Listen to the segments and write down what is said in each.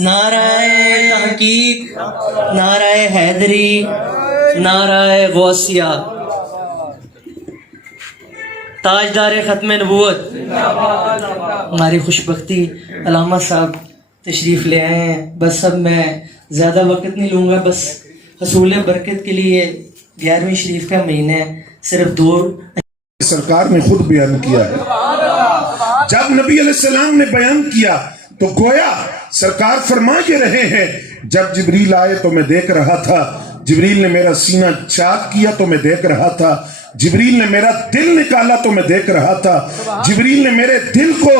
نعرہ تحقیق، نعرہ حیدری، نعرہ غوثیہ، تاجدار ختم نبوت ہماری خوش بختی علامہ صاحب تشریف لے آئے ہیں. بس اب میں زیادہ وقت نہیں لوں گا، بس حصول برکت کے لیے 11ویں شریف کا مہینہ ہے، صرف 2 سرکار نے خود بیان کیا ہے. جب نبی علیہ السلام نے بیان کیا تو گویا سرکار فرما یہ رہے ہیں جب جبریل آئے تو میں دیکھ رہا تھا، جبریل نے میرا سینہ چاک کیا تو میں دیکھ رہا تھا، جبریل نے میرا دل نکالا تو میں دیکھ رہا تھا، جبریل نے میرے دل کو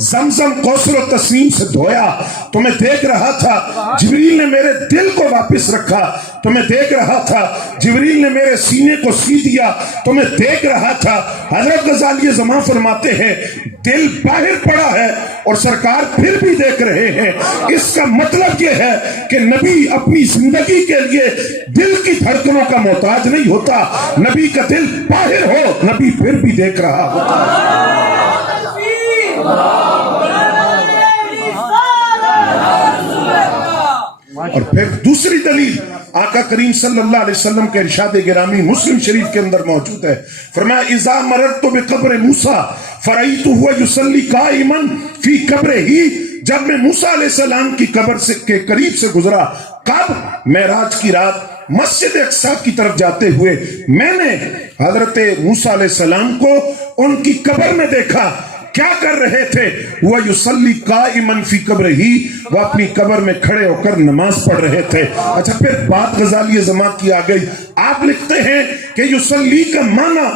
زمزم کوثر و تسنیم سے دھویا تو میں دیکھ رہا تھا، جبریل نے میرے دل کو واپس رکھا تو میں دیکھ رہا تھا، جبریل نے میرے سینے کو سی دیا تو میں دیکھ رہا تھا. حضرت غزالی زمان فرماتے ہیں دل باہر پڑا ہے اور سرکار پھر بھی دیکھ رہے ہیں. اس کا مطلب یہ ہے کہ نبی اپنی زندگی کے لیے دل کی دھڑکنوں کا محتاج نہیں ہوتا. نبی کا دل باہر ہو، نبی پھر بھی دیکھ رہا ہوتا. اور پھر دوسری دلیل آقا کریم صلی اللہ علیہ وسلم کے ارشاد گرامی مسلم شریف کے اندر موجود ہے. فرمایا اذا مررت بقبر موسیٰ فرأیتہ یصلی قائما فی قبرہ، جب میں موسیٰ علیہ السلام کی قبر کے قریب سے گزرا، کب؟ معراج کی رات مسجد اقصی کی طرف جاتے ہوئے میں نے حضرت موسیٰ علیہ السلام کو ان کی قبر میں دیکھا. کیا کر رہے تھے؟ وہ یصلی قائما فی قبرہ، وہ اپنی قبر میں کھڑے ہو کر نماز پڑھ رہے تھے. اچھا پھر بات غزالی زمان کی آ گئی. آپ لکھتے ہیں کہ یصلی کا معنی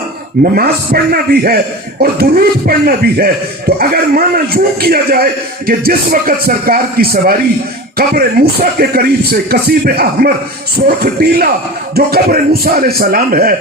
نماز پڑھنا بھی ہے اور درود پڑھنا بھی ہے. تو اگر معنی یوں کیا جائے کہ جس وقت سرکار کی سواری قبر موسیٰ کے قریب سے کثیب احمر سرخ ٹیلا جو قبر موسیٰ علیہ السلام ہے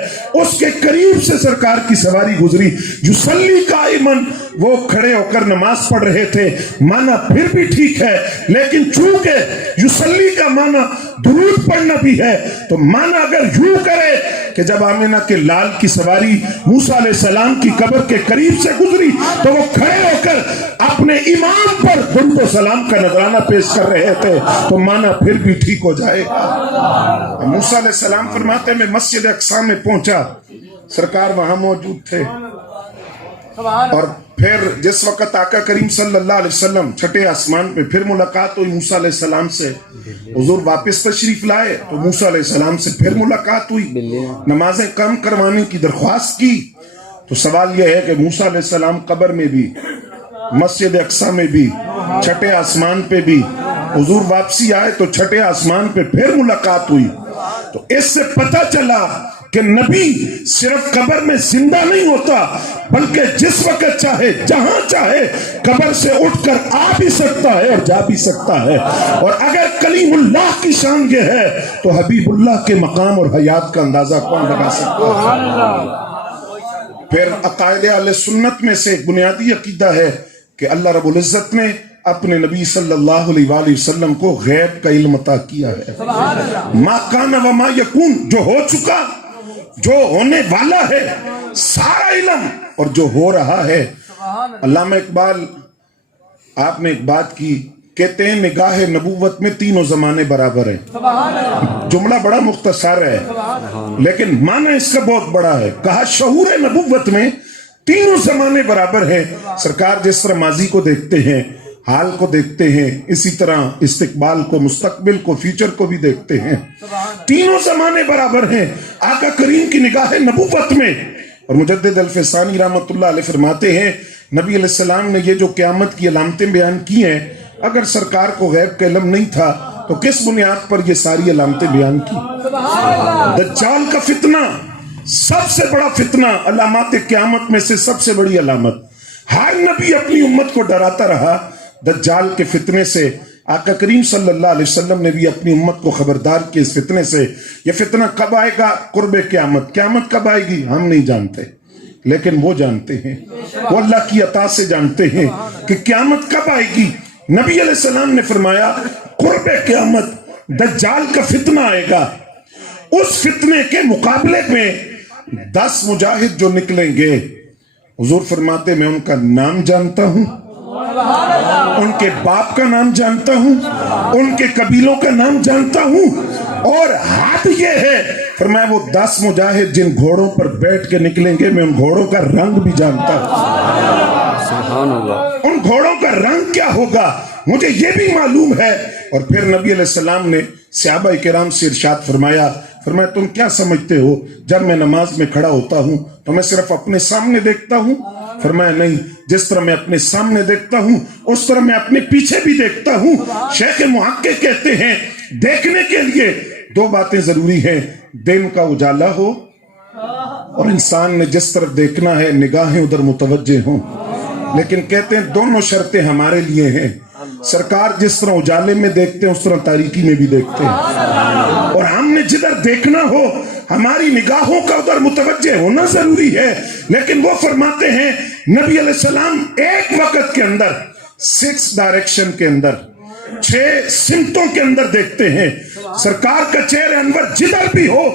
اس کے قریب سے سرکار کی سواری گزری، یصلی قائما، وہ کھڑے ہو کر نماز پڑھ رہے تھے. معنی پھر بھی ٹھیک ہے، لیکن چونکہ یصلی کا معنی درود پڑھنا بھی ہے تو معنی اگر یوں کرے کہ جب آمنہ کے لال کی سواری موسیٰ علیہ السلام کی قبر کے قریب سے گزری تو وہ کھڑے ہو کر اپنے امام پر درود و سلام کا نذرانہ پیش کر رہے تھے تو معنی پھر بھی ٹھیک ہو جائے گا. موسیٰ علیہ السلام فرماتے ہیں میں مسجد اقصی میں پہنچا، سرکار وہاں موجود تھے. اور پھر جس وقت آقا کریم صلی اللہ علیہ وسلم چھٹے آسمان پہ پھر ملاقات ہوئی موسیٰ علیہ السلام سے، حضور واپس تشریف لائے تو موسیٰ علیہ السلام سے پھر ملاقات ہوئی، نمازیں کم کروانے کی درخواست کی. تو سوال یہ ہے کہ موسیٰ علیہ السلام قبر میں بھی، مسجد اقصی میں بھی، چھٹے آسمان پہ بھی، حضور واپسی آئے تو چھٹے آسمان پہ پھر ملاقات ہوئی. تو اس سے پتہ چلا کہ نبی صرف قبر میں زندہ نہیں ہوتا بلکہ جس وقت چاہے جہاں چاہے قبر سے اٹھ کر آ بھی سکتا ہے اور جا بھی سکتا ہے. اور اگر کلیم اللہ کی شان یہ ہے تو حبیب اللہ کے مقام اور حیات کا اندازہ کون لگا سکتا ہے؟ پھر عقائد اہل سنت میں سے ایک بنیادی عقیدہ ہے کہ اللہ رب العزت نے اپنے نبی صلی اللہ علیہ وآلہ وسلم کو غیب کا علم عطا کیا ہے. ما کان و ما یکون، جو ہو چکا، جو ہونے والا ہے، سارا علم، اور جو ہو رہا ہے. علامہ اقبال آپ نے ایک بات کی، کہتے ہیں نگاہ نبوت میں تینوں زمانے برابر ہیں. جملہ بڑا مختصر ہے لیکن معنی اس کا بہت بڑا ہے. کہا شعور نبوت میں تینوں زمانے برابر ہیں. سرکار جس طرح ماضی کو دیکھتے ہیں، حال کو دیکھتے ہیں، اسی طرح استقبال کو، مستقبل کو، فیوچر کو بھی دیکھتے ہیں. تینوں زمانے برابر ہیں آقا کریم کی نگاہ نبوت میں. اور مجدد الفسانی رحمۃ اللہ علیہ فرماتے ہیں نبی علیہ السلام نے یہ جو قیامت کی علامتیں بیان کی ہیں، اگر سرکار کو غیب کا علم نہیں تھا تو کس بنیاد پر یہ ساری علامتیں بیان کی؟ دجال کا فتنہ سب سے بڑا فتنہ، علامات قیامت میں سے سب سے بڑی علامت. ہر نبی اپنی امت کو ڈراتا رہا دجال کے فتنے سے. آقا کریم صلی اللہ علیہ وسلم نے بھی اپنی امت کو خبردار کیا اس فتنے سے. یہ فتنہ کب آئے گا؟ قرب قیامت. قیامت کب آئے گی ہم نہیں جانتے، لیکن وہ جانتے ہیں، وہ اللہ کی عطا سے جانتے ہیں کہ قیامت کب آئے گی. نبی علیہ السلام نے فرمایا قرب قیامت دجال کا فتنہ آئے گا. اس فتنے کے مقابلے میں 10 مجاہد جو نکلیں گے، حضور فرماتے میں ان کا نام جانتا ہوں ان کے باپ کا نام جانتا ہوں, ان کے قبیلوں کا نام جانتا ہوں, اور حد یہ ہے فرمایا وہ 10 مجاہد جن گھوڑوں پر بیٹھ کے نکلیں گے میں ان گھوڑوں کا رنگ بھی جانتا ہوں. سبحان اللہ. ان گھوڑوں کا رنگ کیا ہوگا مجھے یہ بھی معلوم ہے. اور پھر نبی علیہ السلام نے صحابہ کرام سے ارشاد فرمایا تم کیا سمجھتے ہو جب میں نماز میں کھڑا ہوتا ہوں تو میں صرف اپنے سامنے دیکھتا ہوں؟ فرمایا نہیں, جس طرح میں اپنے سامنے دیکھتا ہوں اس طرح میں اپنے پیچھے بھی دیکھتا ہوں. شیخ محقق کہتے ہیں دیکھنے کے لیے 2 باتیں ضروری ہیں, دن کا اجالا ہو اور انسان نے جس طرف دیکھنا ہے نگاہیں ادھر متوجہ ہوں. لیکن کہتے ہیں دونوں شرطیں ہمارے لیے ہیں. سرکار جس طرح اجالے میں دیکھتے ہیں اس طرح تاریکی میں بھی دیکھتے ہیں, اور ہم نے جدھر دیکھنا ہو ہماری نگاہوں کا ادھر متوجہ ہونا ضروری ہے. لیکن وہ فرماتے ہیں نبی علیہ السلام ایک وقت کے اندر 6 ڈائریکشن کے اندر 6 سمتوں کے اندر دیکھتے ہیں. سرکار کا چہرہ انور جدھر بھی ہو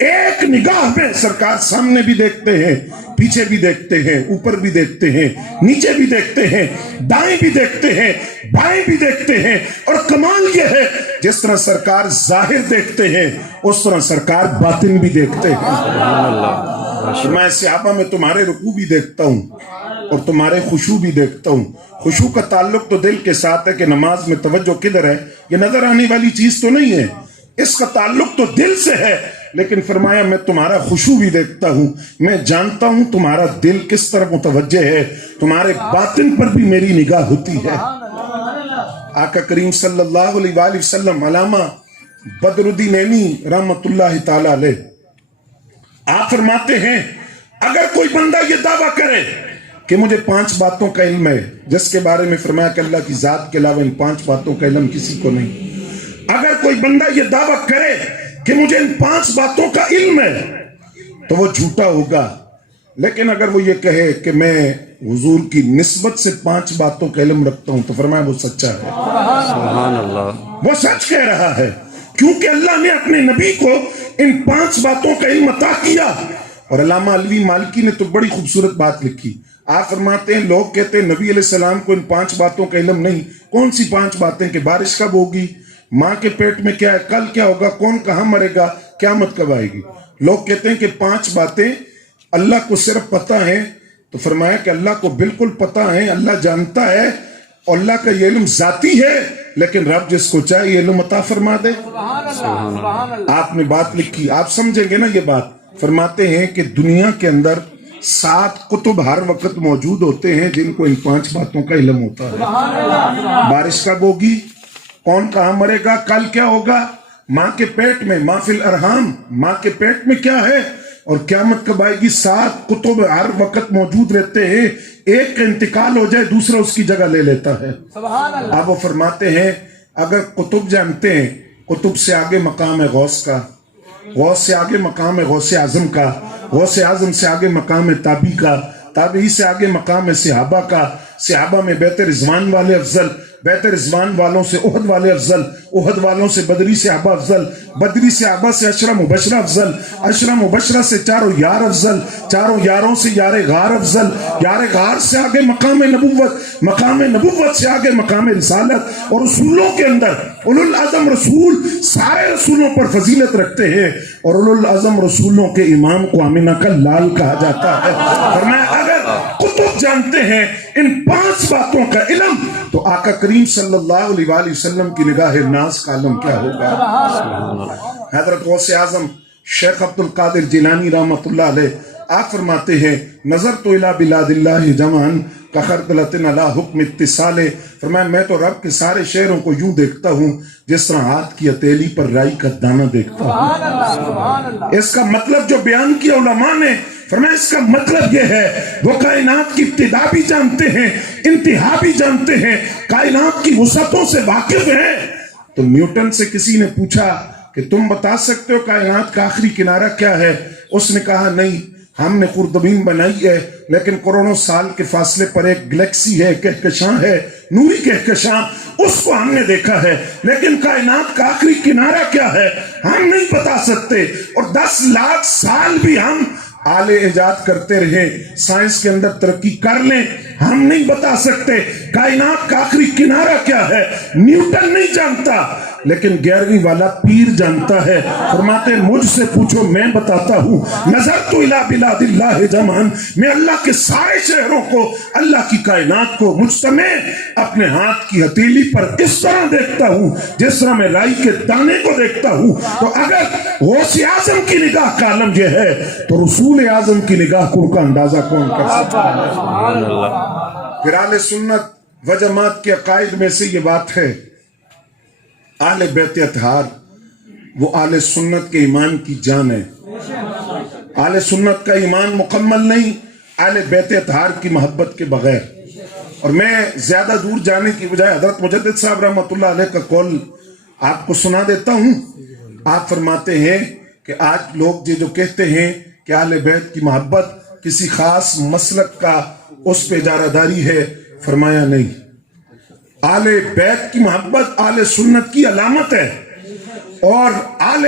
ایک نگاہ میں سرکار سامنے بھی دیکھتے ہیں, پیچھے بھی دیکھتے ہیں, اوپر بھی دیکھتے ہیں, نیچے بھی دیکھتے ہیں, دائیں بھی دیکھتے ہیں, بائیں بھی دیکھتے ہیں. اور کمال یہ ہے جس طرح سرکار ظاہر دیکھتے ہیں اس طرح سرکار باطن بھی دیکھتے ہیں. میں صحابہ میں تمہارے رکوع بھی دیکھتا ہوں اور تمہارے خشوع بھی دیکھتا ہوں. خشوع کا تعلق تو دل کے ساتھ ہے کہ نماز میں توجہ کدھر ہے, یہ نظر آنے والی چیز تو نہیں ہے, اس کا تعلق تو دل سے ہے. لیکن فرمایا میں تمہارا خشوع بھی دیکھتا ہوں, میں جانتا ہوں تمہارا دل کس طرح متوجہ ہے, تمہارے باطن پر بھی میری نگاہ ہوتی ہے. آقا کریم صلی اللہ علیہ وآلہ وسلم علامہ بدر الدین عینی رحمت اللہ تعالی علیہ آپ فرماتے ہیں اگر کوئی بندہ یہ دعویٰ کرے کہ مجھے 5 باتوں کا علم ہے, جس کے بارے میں فرمایا کہ اللہ کی ذات کے علاوہ ان 5 باتوں کا علم کسی کو نہیں, اگر کوئی بندہ یہ دعویٰ کرے کہ مجھے ان 5 باتوں کا علم ہے تو وہ جھوٹا ہوگا. لیکن اگر وہ یہ کہے کہ میں حضور کی نسبت سے 5 باتوں کا علم رکھتا ہوں تو فرمایا وہ سچا ہے. سبحان اللہ. وہ سچ کہہ رہا ہے کیونکہ اللہ نے اپنے نبی کو ان 5 باتوں کا علم عطا کیا. اور علامہ علوی مالکی نے تو بڑی خوبصورت بات لکھی. آپ فرماتے ہیں لوگ کہتے ہیں نبی علیہ السلام کو ان 5 باتوں کا علم نہیں. کون سی 5 باتیں؟ کہ بارش کب ہوگی, ماں کے پیٹ میں کیا ہے, کل کیا ہوگا, کون کہاں مرے گا, قیامت کب آئے گی. لوگ کہتے ہیں کہ 5 باتیں اللہ کو صرف پتہ ہیں. تو فرمایا کہ اللہ کو بالکل پتہ ہیں, اللہ جانتا ہے, اور اللہ کا یہ علم ذاتی ہے, لیکن رب جس کو چاہے یہ علم عطا فرما دے. آپ نے بات لکھی, آپ سمجھیں گے نا یہ بات. فرماتے ہیں کہ دنیا کے اندر 7 کتب ہر وقت موجود ہوتے ہیں جن کو ان 5 باتوں کا علم ہوتا ہے. بارش کب ہوگی, کون کہاں مرے گا, کل کیا ہوگا, ماں کے پیٹ میں, ما فی الارحام, ماں کے پیٹ میں کیا ہے, اور قیامت کب آئے گی. 7 کتب ہر وقت موجود رہتے ہیں, ایک کا انتقال ہو جائے دوسرا اس کی جگہ لے لیتا ہے. اب وہ فرماتے ہیں اگر کتب جانتے ہیں, کتب سے آگے مقام ہے غوث کا, غوث سے آگے مقام ہے غوث اعظم کا, غوث اعظم سے آگے مقام ہے تابعی کا, تابعی سے آگے مقام ہے صحابہ کا, صحابہ میں بیت رضوان والے افضل, بیت رضوان والوں سے احد والے افضل, احد والوں سے بدری صحابہ افضل, بدری صحابہ سے عشرہ مبشرہ افضل, عشرہ مبشرہ سے 4 یار افضل, 4 یاروں سے یار غار افضل, یار غار سے آگے مقام نبوت, مقام نبوت سے آگے مقام رسالت. اور رسولوں کے اندر اولو العظم رسول سارے رسولوں پر فضیلت رکھتے ہیں, اور اولو العظم رسولوں کے امام کو آمینہ کا لال کہا جاتا ہے. فرمایا اگر کتب جانتے ہیں ان 5 باتوں کا علم تو آقا کریم صلی اللہ علیہ وآلہ وسلم کی نگاہ ناز کا علم کیا ہوگا. حضرت غوث اعظم شیخ عبد القادر جیلانی رحمت اللہ علیہ آپ فرماتے ہیں نظر تو الہ بلاد اللہ جمعن کا خردلت علی حکم اتصال. فرمایا میں تو رب کے سارے شہروں کو یوں دیکھتا ہوں جس طرح ہاتھ کی ہتھیلی پر رائی کا دانہ دیکھتا ہوں. اس کا مطلب جو بیان کیا علماء نے, فرمایا اس کا مطلب یہ ہے وہ کائنات کی ابتدا بھی جانتے ہیں, انتہا بھی جانتے ہیں, کائنات کی وسعتوں سے واقف ہیں. تو نیوٹن سے کسی نے پوچھا کہ تم بتا سکتے ہو کائنات کا آخری کنارہ کیا ہے؟ اس نے کہا نہیں, ہم نے خوردبین بنائی ہے لیکن کروڑوں سال کے فاصلے پر ایک گلیکسی ہے, کہکشاں ہے, نوری کہکشاں, اس کو ہم نے دیکھا ہے, لیکن کائنات کا آخری کنارہ کیا ہے ہم نہیں بتا سکتے. اور 10 لاکھ سال بھی ہم آلے ایجاد کرتے رہے, سائنس کے اندر ترقی کر لیں, ہم نہیں بتا سکتے کائنات کا آخری کنارہ کیا ہے، نیوٹن نہیں جانتا، لیکن 11ویں والا پیر جانتا ہے۔ فرماتے مجھ سے پوچھو میں بتاتا ہوں، نظرت الی بلاد اللہ جمعاً، میں اللہ کے سارے شہروں کو، اللہ کی کائنات کو مجتمع اپنے ہاتھ کی ہتھیلی پر اس طرح دیکھتا ہوں جس طرح میں رائی کے دانے کو دیکھتا ہوں۔ تو اگر غوث اعظم کی نگاہ کا عالم یہ ہے تو رسول اعظم کی نگاہ کو کا اندازہ کون کر سکتا ہے؟ سبحان اللہ۔ پھر اہل سنت و جماعت کے عقائد میں سے یہ بات ہے، اہل بیت اطہار وہ اہل سنت کے ایمان کی جان ہے۔ اہل سنت کا ایمان مکمل نہیں اہل بیت اطہار کی محبت کے بغیر۔ اور میں زیادہ دور جانے کی بجائے حضرت مجدد صاحب رحمۃ اللہ علیہ کا قول آپ کو سنا دیتا ہوں۔ آپ فرماتے ہیں کہ آج لوگ جو کہتے ہیں کہ اہل بیت کی محبت کسی خاص مسلک کا اس پہ اجارہ داری ہے، فرمایا نہیں، اہل بیت کی محبت اہل سنت کی علامت ہے، اور اہل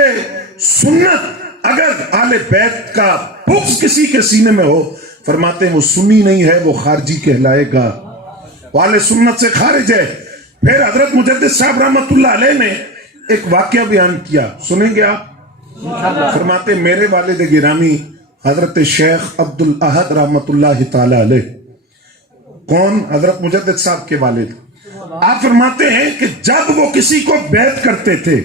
سنت اگر اہل بیت کا بغض کسی کے سینے میں ہو، فرماتے ہیں وہ سنی نہیں ہے، وہ خارجی کہلائے گا، وہ اہل سنت سے خارج ہے۔ پھر حضرت مجدد صاحب رحمۃ اللہ علیہ نے ایک واقعہ بیان کیا، سنیں گے آپ؟ فرماتے میرے والد گرامی حضرت شیخ عبد الاحد رحمۃ اللہ تعالی علیہ، کون؟ حضرت مجدد صاحب کے والد۔ آپ فرماتے ہیں کہ جب وہ کسی کو بیعت کرتے تھے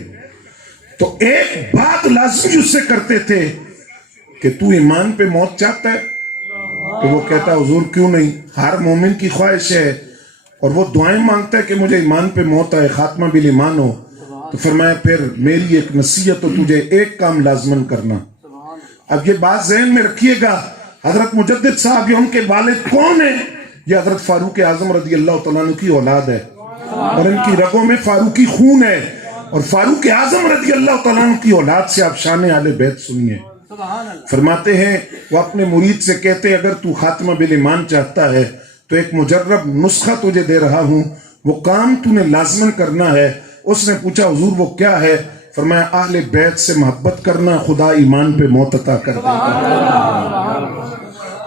تو ایک بات لازمی اس سے کرتے تھے کہ تو ایمان پہ موت چاہتا ہے؟ تو وہ کہتا حضور کیوں نہیں، ہر مومن کی خواہش ہے، اور وہ دعائیں مانگتا ہے کہ مجھے ایمان پہ موت آئے، خاتمہ بالایمان ہو۔ تو فرمایا پھر میری ایک نصیحت، تو تجھے ایک کام لازمن کرنا۔ اب یہ بات ذہن میں رکھیے گا، حضرت مجدد صاحب یہ ان کے والد کون ہیں؟ یہ حضرت فاروق اعظم رضی اللہ تعالیٰ عنہ کی اولاد ہے، اور ان کی رگوں میں فاروقی خون ہے، اور فاروق اعظم رضی اللہ تعالیٰ عنہ کی اولاد سے آپ شان اہل بیت سنیے۔ فرماتے ہیں وہ اپنے مرید سے کہتے ہیں اگر تو خاتمہ بالایمان چاہتا ہے تو ایک مجرب نسخہ تجھے دے رہا ہوں، وہ کام تو نے لازمن کرنا ہے۔ اس نے پوچھا حضور وہ کیا ہے؟ فرمایا اہل بیت سے محبت کرنا، خدا ایمان پہ موت عطا کر دے گا۔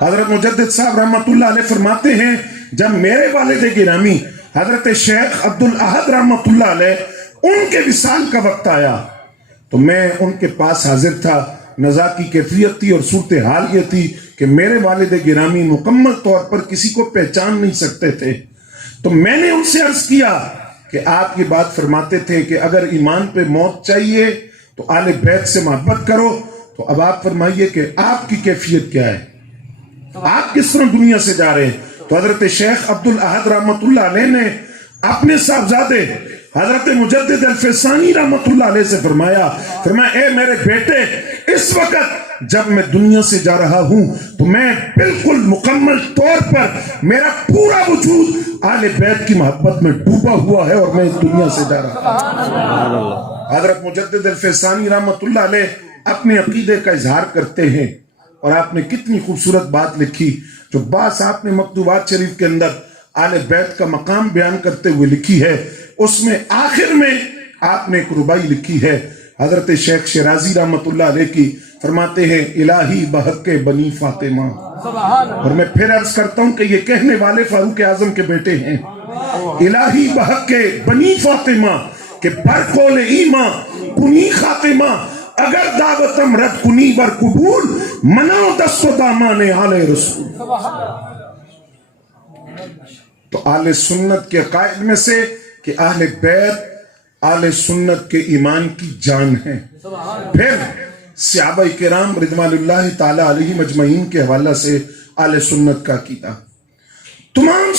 حضرت مجدد صاحب رحمۃ اللہ علیہ فرماتے ہیں جب میرے والد گرامی حضرت شیخ عبد الاحد رحمۃ اللہ علیہ ان کے وصال کا وقت آیا تو میں ان کے پاس حاضر تھا۔ نزا کی کیفیت تھی اور صورتحال یہ تھی کہ میرے والد گرامی مکمل طور پر کسی کو پہچان نہیں سکتے تھے۔ تو میں نے ان سے عرض کیا کہ آپ یہ بات فرماتے تھے کہ اگر ایمان پہ موت چاہیے تو اہل بیت سے محبت کرو، تو اب آپ فرمائیے کہ آپ کی کیفیت کیا ہے، آپ کس طرح دنیا سے جا رہے ہیں؟ تو حضرت شیخ عبد الاحد رحمۃ اللہ علیہ نے اپنے صاحبزادے حضرت مجدد الفسانی رحمۃ اللہ علیہ سے فرمایا اے میرے بیٹے، اس وقت جب میں دنیا سے جا رہا ہوں تو میں بالکل مکمل طور پر میرا پورا وجود اہل بیت کی محبت میں ڈوبا ہوا ہے اور میں اس دنیا سے جا رہا ہوں۔ حضرت مجدد الفسانی رحمۃ اللہ علیہ اپنے عقیدے کا اظہار کرتے ہیں، اور آپ نے کتنی خوبصورت بات لکھی جو بعض آپ نے مکتوبات شریف کے اندر اہل بیت کا مقام بیان کرتے ہوئے لکھی ہے۔ اس میں آخر میں آپ نے ایک ربائی لکھی ہے حضرت شیخ شیرازی رحمۃ اللہ علیہ کی، فرماتے ہیں الہی بحق بنی فاطمہ، اور میں پھر عرض کرتا ہوں کہ یہ کہنے والے فاروق اعظم کے بیٹے ہیں، الہی بحق بنی فاطمہ کہ پر قول ایماں کنی خاتمہ، اگر دعوتم رد کنی بر قبول مناؤ دست و دامان آل رسول۔ تو اہل سنت کے عقائد میں سے کہ اہل بیت اہل سنت کے ایمان کی جان ہے۔ پھر صحابہ کرام رضوان اللہ تعالی علیہ مجمعین کے حوالہ سے اہل سنت کا عقیدہ تمام